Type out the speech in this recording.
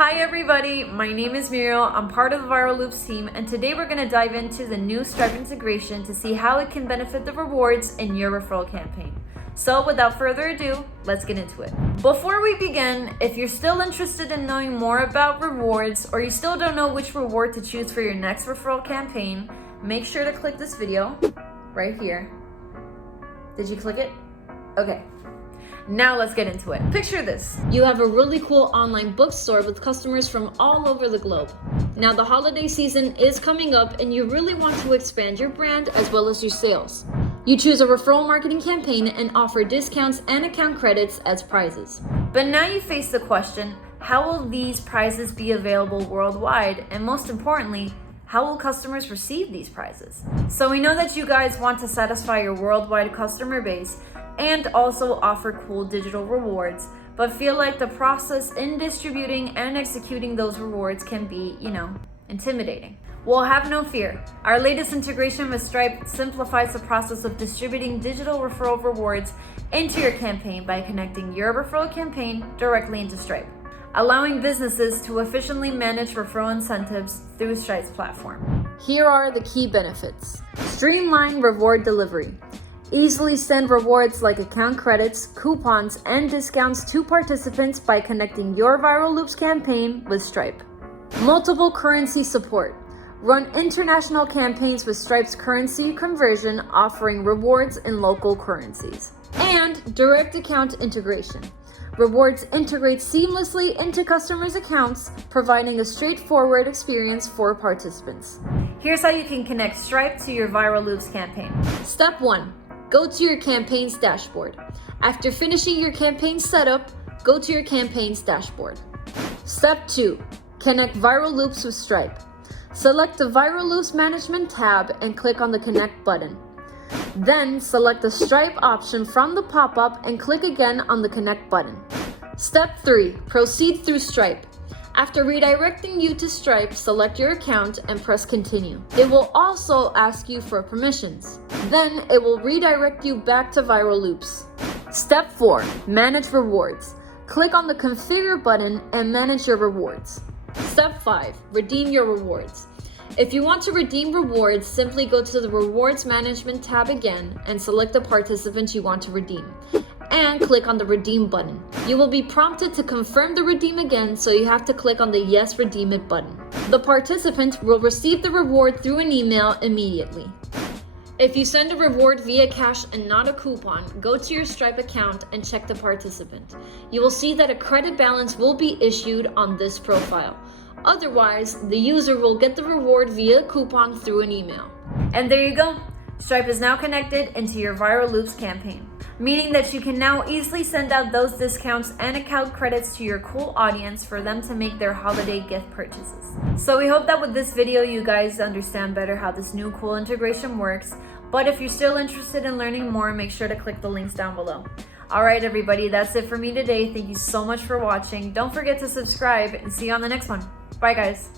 Hi everybody, my name is Muriel. I'm part of the Viral Loops team, and today we're going to dive into the new Stripe integration to see how it can benefit the rewards in your referral campaign. So without further ado, let's get into it. Before we begin, if you're still interested in knowing more about rewards, or you still don't know which reward to choose for your next referral campaign, make sure to click this video right here. Did you click it? Okay. Now let's get into it. Picture this. You have a really cool online bookstore with customers from all over the globe. Now the holiday season is coming up and you really want to expand your brand as well as your sales. You choose a referral marketing campaign and offer discounts and account credits as prizes. But now you face the question, how will these prizes be available worldwide? And most importantly, how will customers receive these prizes? So we know that you guys want to satisfy your worldwide customer base and also offer cool digital rewards, but feel like the process in distributing and executing those rewards can be, intimidating. Well, have no fear. Our latest integration with Stripe simplifies the process of distributing digital referral rewards into your campaign by connecting your referral campaign directly into Stripe, allowing businesses to efficiently manage referral incentives through Stripe's platform. Here are the key benefits. Streamline reward delivery. Easily send rewards like account credits, coupons, and discounts to participants by connecting your Viral Loops campaign with Stripe. Multiple currency support. Run international campaigns with Stripe's currency conversion, offering rewards in local currencies. And direct account integration. Rewards integrate seamlessly into customers' accounts, providing a straightforward experience for participants. Here's how you can connect Stripe to your Viral Loops campaign. Step 1. Go to your campaign's dashboard. After finishing your campaign setup, go to your campaign's dashboard. Step 2. Connect Viral Loops with Stripe. Select the Viral Loops Management tab and click on the Connect button. Then select the Stripe option from the pop-up and click again on the Connect button. Step 3. Proceed through Stripe. After redirecting you to Stripe, select your account and press Continue. It will also ask you for permissions. Then it will redirect you back to Viral Loops. Step 4. Manage rewards. Click on the Configure button and manage your rewards. Step 5. Redeem your rewards. If you want to redeem rewards, simply go to the Rewards Management tab again and select the participant you want to redeem, and click on the Redeem button. You will be prompted to confirm the redeem again, so you have to click on the Yes, Redeem It button. The participant will receive the reward through an email immediately. If you send a reward via cash and not a coupon, go to your Stripe account and check the participant. You will see that a credit balance will be issued on this profile. Otherwise, the user will get the reward via coupon through an email. And there you go. Stripe is now connected into your Viral Loops campaign, meaning that you can now easily send out those discounts and account credits to your cool audience for them to make their holiday gift purchases. So we hope that with this video, you guys understand better how this new cool integration works. But if you're still interested in learning more, make sure to click the links down below. All right, everybody, that's it for me today. Thank you so much for watching. Don't forget to subscribe and see you on the next one. Bye, guys.